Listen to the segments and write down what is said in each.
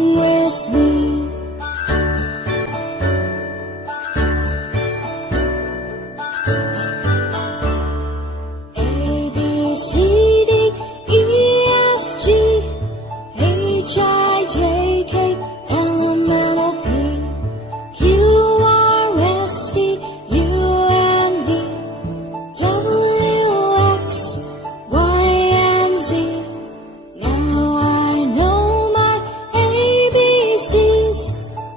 sing with me. A, B, C, D, E, F, G, H, I, J, K, L, M, N, O, P, Q, R, S, T, U, and V, W, X, Y, and Z. Now I know my ABCs.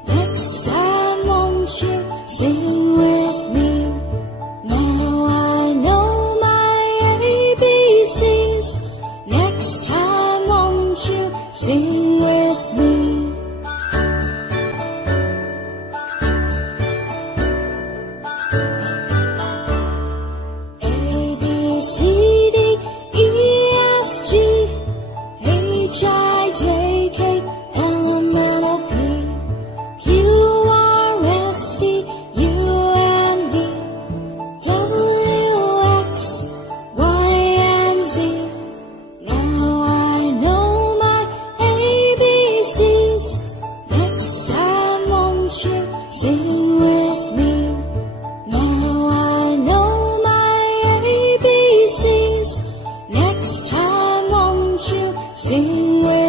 Next time won't you sing with me? Now I know my ABCs. Next time won't you sing with me? A, B, C, D, E, F, G, H, I, J, K, L, M, N, O, P, Q, R, S, T, U, and V, W, X, Y, and Z. Now I know my ABCs. Next time won't you sing with me? Now I know my ABCs. Next time won't you sing with me?